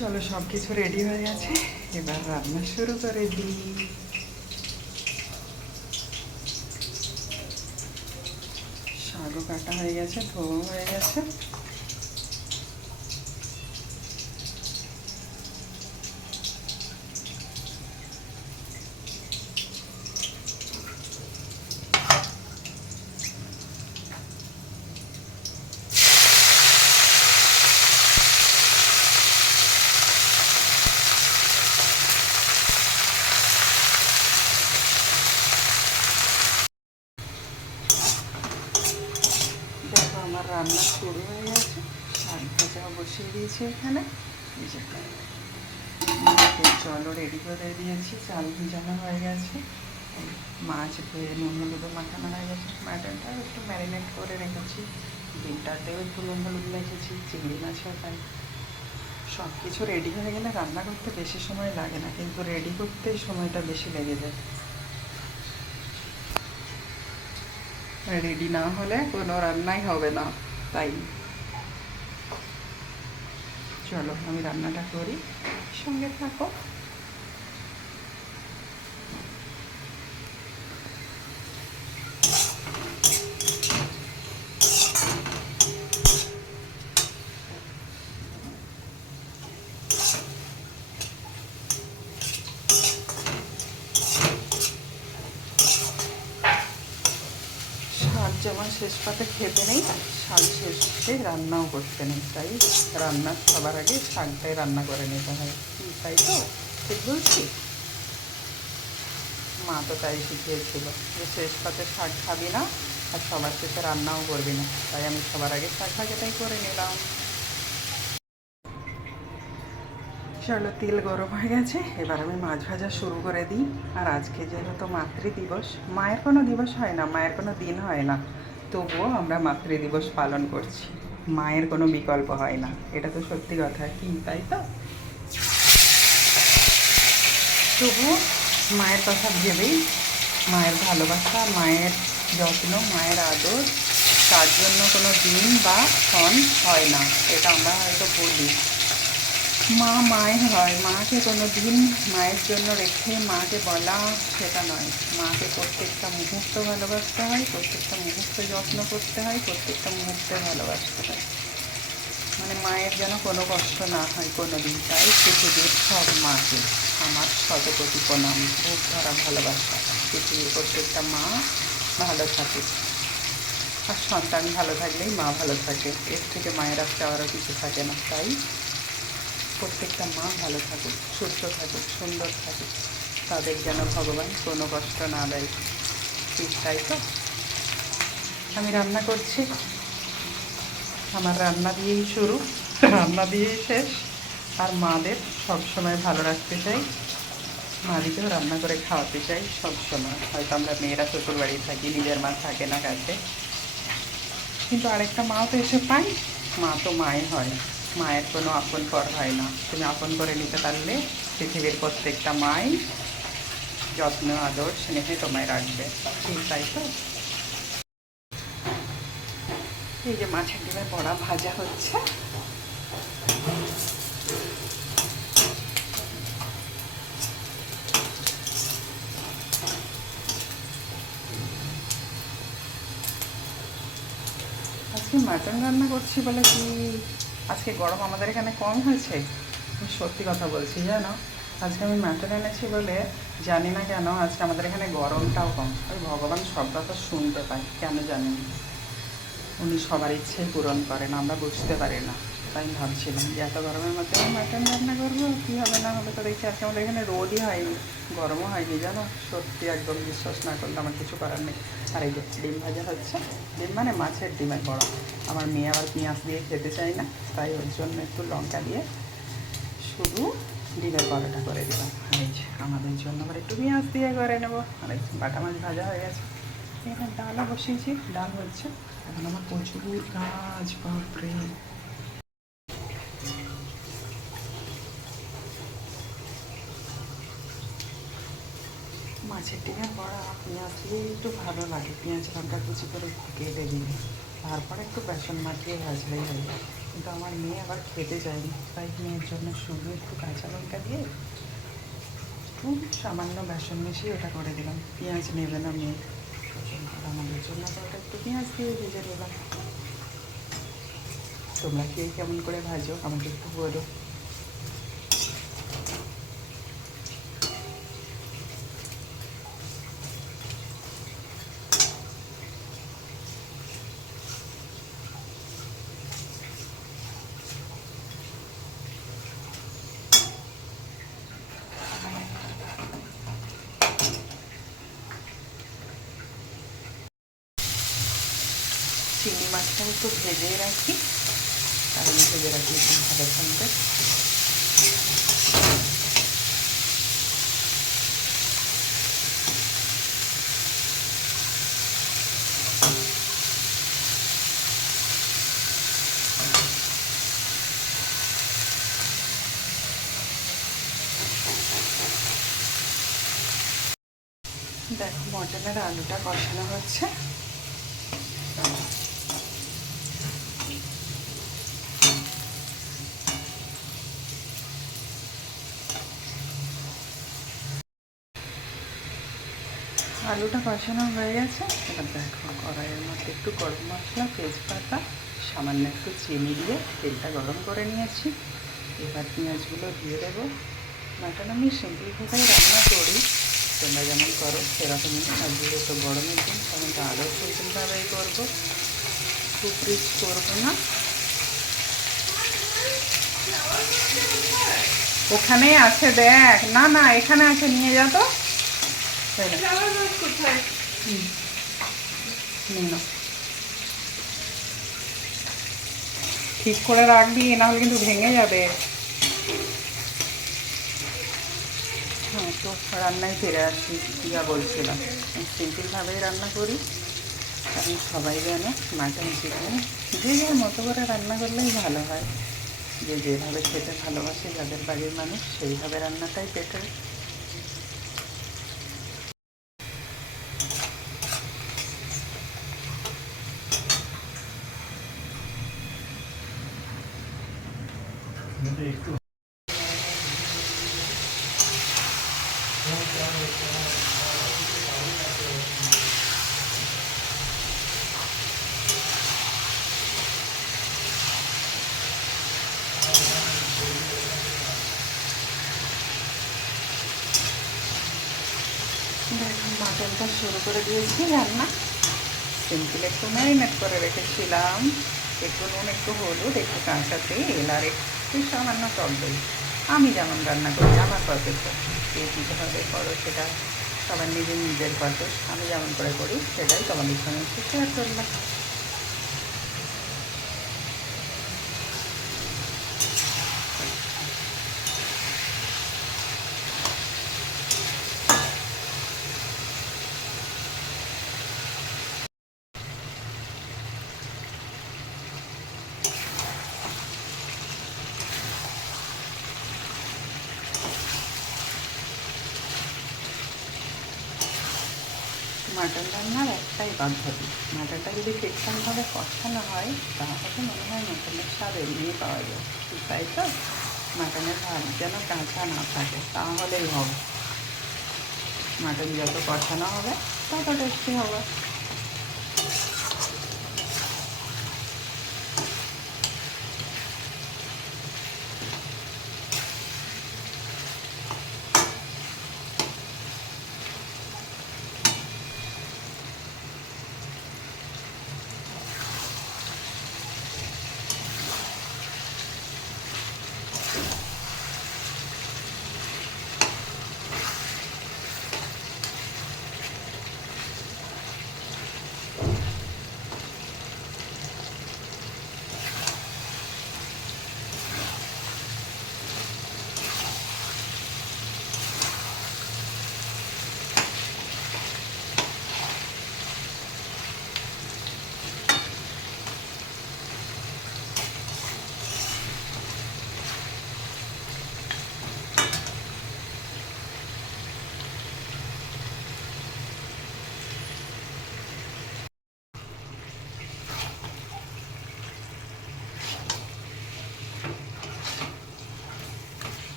চলো সব কিছু রেডি হয়ে গেছে, এবার রান্না শুরু করে দিই। শাকও কাটা হয়ে গেছে, ধোয়া হয়ে গেছে। দেখো আমার রান্না শুরু হয়ে গেছে, শাক ভাজা বসিয়ে দিয়েছি এখানে। এই যে জলও রেডি করে দিয়েছি, চাল ভিজানো হয়ে গেছে। মাছ ধুয়ে নুন হলুদও মাখানো হয়ে গেছে। মাটনটাও একটু ম্যারিনেট করে রেখেছি, ডিমটাতেও একটু নুন হলুদ রেখেছি, চিংড়ি মাছও তাই। সব কিছু রেডি হয়ে গেলে রান্না করতে বেশি সময় লাগে না, কিন্তু রেডি করতেই সময়টা বেশি লেগে যায়। রেডি না হলে কোনো রান্নাই হবে না, তাই চলো আমি রান্নাটা করি, সঙ্গে থাকো। শাক যেমন শেষ পাতে খেতে নেই, শাক শেষে রান্নাও করতে নেই, তাই রান্নার সবার আগে শাকটাই রান্না করে নিতে হয়, তাই তো ঠিক বলছি? মা তো তাই শিখিয়েছিল যে শেষ পাতে শাক খাবি না আর সবার শেষে রান্নাও করবি না, তাই আমি সবার আগে শাক ভাজাটাই করে নিলাম। চলো তেল গরম হয়ে গেছে, এবার আমি মাছ ভাজা শুরু করে দিই। আর আজকে যেহেতু মাতৃদিবস, মায়ের কোনো দিবস হয় না, মায়ের কোনো দিন হয় না, তবুও আমরা মাতৃদিবস পালন করছি। মায়ের কোনো বিকল্প হয় না, এটা তো সত্যি কথা, কি তাই তো? তবুও মায়ের কথা ভেবেই, মায়ের ভালোবাসা, মায়ের যত্ন, মায়ের আদর, তার জন্য কোনো দিন বা ক্ষণ হয় না, এটা আমরা হয়তো বলি। মা মায়ের হয়, মাকে কোনো দিন মায়ের জন্য রেখে মাকে বলা সেটা নয়। মাকে প্রত্যেকটা মুহূর্ত ভালোবাসতে হয়, প্রত্যেকটা মুহূর্তে যত্ন করতে হয়, প্রত্যেকটা মুহূর্তে ভালোবাসতে হয়, মানে মায়ের যেন কোনো কষ্ট না হয় কোনো দিন। তাই পৃথিবীর সব মাকে আমার শতকোটি প্রণাম, বুক ধরা ভালোবাসা। পৃথিবীর প্রত্যেকটা মা ভালো থাকে, আর সন্তান ভালো থাকলেই মা ভালো থাকে, এর থেকে মায়ের আসতে আরও কিছু থাকে না। তাই প্রত্যেকটা মা ভালো থাকুক, সুস্থ থাকুক, সুন্দর থাকুক, তাদের যেন ভগবান কোনো কষ্ট না দেয়, ঠিক তাই তো? আমি রান্না করছি, আমার রান্না দিয়েই শুরু, রান্না দিয়েই শেষ। আর মাদের সবসময় ভালো রাখতে চাই, মাদিকেও রান্না করে খাওয়াতে চাই সবসময়। হয়তো আমরা মেয়েরা শ্বশুরবাড়ি থাকি, নিজের মা থাকে না কাছে, কিন্তু আরেকটা মাও তো এসে পাই। মা তো মাই হয়, মায়ের কোনো আপন পর হয় না। তুমি আপন করে নিতে পারলে পৃথিবীর প্রত্যেকটা মাই যত্ন আদর স্নেহে তোমায় রাখবে, ঠিক তাই তো? এই যে মাছের ডিমের বড়া ভাজা হচ্ছে। আজকে মাটন রান্না করছি বলে কি আজকে গরম আমাদের এখানে কম হয়েছে? আমি সত্যি কথা বলছি, জানো, আজকে আমি মাটন এনেছি বলে জানি না কেন আজকে আমাদের এখানে গরমটাও কম। ওই ভগবান সব কথা শুনতে পাই, কেন জানেন? উনি সবার ইচ্ছেই পূরণ করেন, আমরা বুঝতে পারি না। তাই ভাবছিলাম যে এত গরমের মধ্যে আমি মাটন রান্না করবো, কী হবে না হবে, তো দেখছি আজকে আমাদের এখানে রোদই হয়নি, গরমও হয়নি, জানো। সত্যি একদম বিশ্বাস না করলে আমার কিছু করার নেই। আর এই যে ডিম ভাজা হচ্ছে, ডিম মানে মাছের ডিমের বড়া। আমার মেয়ে আবার পেঁয়াজ দিয়ে খেতে চায় না, তাই ওর জন্য একটু লঙ্কা দিয়ে শুধু ডিমের বড়াটা করে দিলাম। আর এই যে আমাদের জন্য আবার একটু পেঁয়াজ দিয়ে করে নেবো। আর এই বাটা মাছ ভাজা হয়ে গেছে, এখানে ডালও বসিয়েছি, ডাল হচ্ছে। এখন আমার প্রচুর কাজ, বাপরে। মাছের ডিমের বড়া পেঁয়াজ দিয়ে একটু ভালো লাগে, পেঁয়াজ লঙ্কা কুচি করে কেটে দিলে, তারপরে একটু বেসন মাখিয়ে ভাজলেই হয়ে যায়। কিন্তু আমার মেয়ে আবার খেতে চায়নি, তাই মেয়ের জন্য শুধু একটু কাঁচা লঙ্কা দিয়ে খুব সামান্য বেসন মিশিয়ে ওটা করে দিলাম। পেঁয়াজ নেবে না মেয়ে, আর আমাদের জন্য তো ওটা একটু পেঁয়াজ দিয়ে ভেজে নিলাম। তোমরা কে কেমন করে ভাজো আমাকে একটু বলো। চিংড়ি মাছটা একটু ভেজে রাখি, কারণ ভেজে রাখি একটু ভালো থাকবে। দেখো মটনের আলুটা কষানো হচ্ছে। আলুটা কষানো হয়ে গেছে। এবার দেখো কড়াইয়ের মধ্যে একটু গরম মশলা, তেজপাতা, সামান্য একটু চিনি দিয়ে তেলটা গরম করে নিয়েছি। এবার পেঁয়াজগুলো দিয়ে দেবো। মাটন আমি সিম্পলভাবেই রান্না করি, তোমরা যেমন করো সেরকমই। আজকে তো গরমের দিন, তখন তো আরও সিম্পলভাবেই করবো, খুব রিচ করবো না। ওখানেই আছে, দেখ না না এখানে আছে, নিয়ে যা তো। ঠিক করে রাখবি, নাহলে কিন্তু ভেঙে যাবে। হ্যাঁ, তো রান্নায় ফিরে আসি। যা বলছিলাম, সিম্পলভাবেই রান্না করি, কারণ সবাই জানে মাটন চিকেন যে যার মতো করে রান্না করলেই ভালো হয়। যে যেভাবে খেতে ভালোবাসে যাদের বাড়ির মানুষ, সেইভাবে রান্নাটাই বেটার। একটু দেখুন মাটনটা শুরু করে দিয়েছি রান্না। সিম্পল একটু ম্যারিনেট করে রেখেছিলাম, একটু নুন, একটু হলুদ, একটু কাঁচা তেল আর একটু সামান্য টক দই। আমি যেমন রান্না করি আমার প্রসেসটা, কে কীভাবে করো সেটা সবার নিজের নিজের প্রসেস। আমি যেমন করে করি সেটাই তোমাদের সঙ্গে একটু শেয়ার করলাম। মাটন রান্নার একটাই পদ্ধতি, মাটনটা যদি ঠিকঠাকভাবে কষানো হয় তাহলে মনে হয় মাটনের স্বাদ এমনিই পাওয়া যায়, তাই তো? মাটনের ভাত যেন কাঁচা না থাকে, তাহলেই হবে। মাটন যত কষানো হবে তত টেস্টি হবে।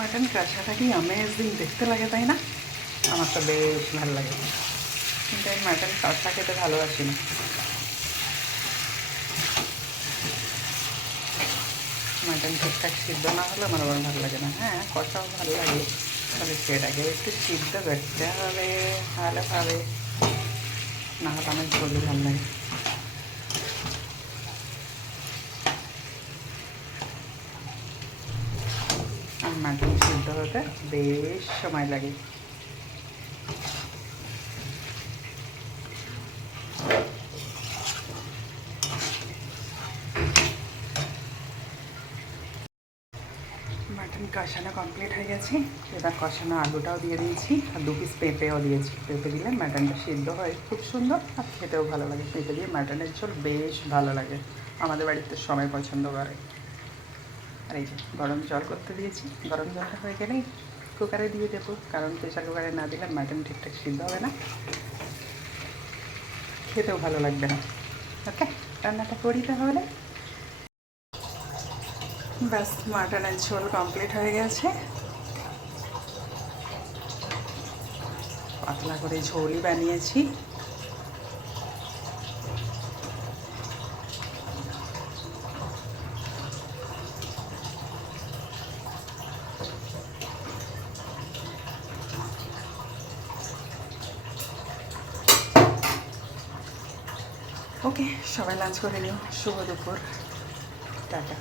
মাটন কষাটা কি অ্যামেজিং দেখতে লাগে, তাই না? আমার তো বেশ ভালো লাগে, কিন্তু আমি মাটন কষা খেতে ভালোবাসি না। মাটন ঠিকঠাক সিদ্ধ না হলে আমার আবার ভালো লাগে না। হ্যাঁ, কষাও ভালো লাগে, তবে সেটাকে একটু সিদ্ধ করতে হবে ভালোভাবে, না হলে আমার ঝোলই ভালো লাগে। আর মাটন সিদ্ধ হতে বেশ সময় লাগে। মাটন কষানো কমপ্লিট হয়ে গেছে। এবার কষানো আলুটাও দিয়ে দিয়েছি, আর 2 পিস পেঁপেও দিয়েছি। পেঁপে দিলে মাটনটা সিদ্ধ হয় খুব সুন্দর, আর খেতেও ভালো লাগে। পেঁপে দিয়ে মাটনের ঝোল বেশ ভালো লাগে, আমাদের বাড়িতে সবাই পছন্দ করে। আর এই যে গরম জল করতে দিয়েছি, গরম জলটা হয়ে গেলেই কুকারে দিয়ে দেবো, কারণ প্রেশার কুকারে না দিলে মাটন ঠিকঠাক সিদ্ধ হবে না, খেতেও ভালো লাগবে না। ওকে, রান্নাটা করি তাহলে। ব্যাস, মাটনের ঝোল কমপ্লিট হয়ে গেছে। পাতলা করে ঝোলই বানিয়েছি। ওকে, সবাই লাঞ্চ করে নিও। শুভ দুপুর, টাটা।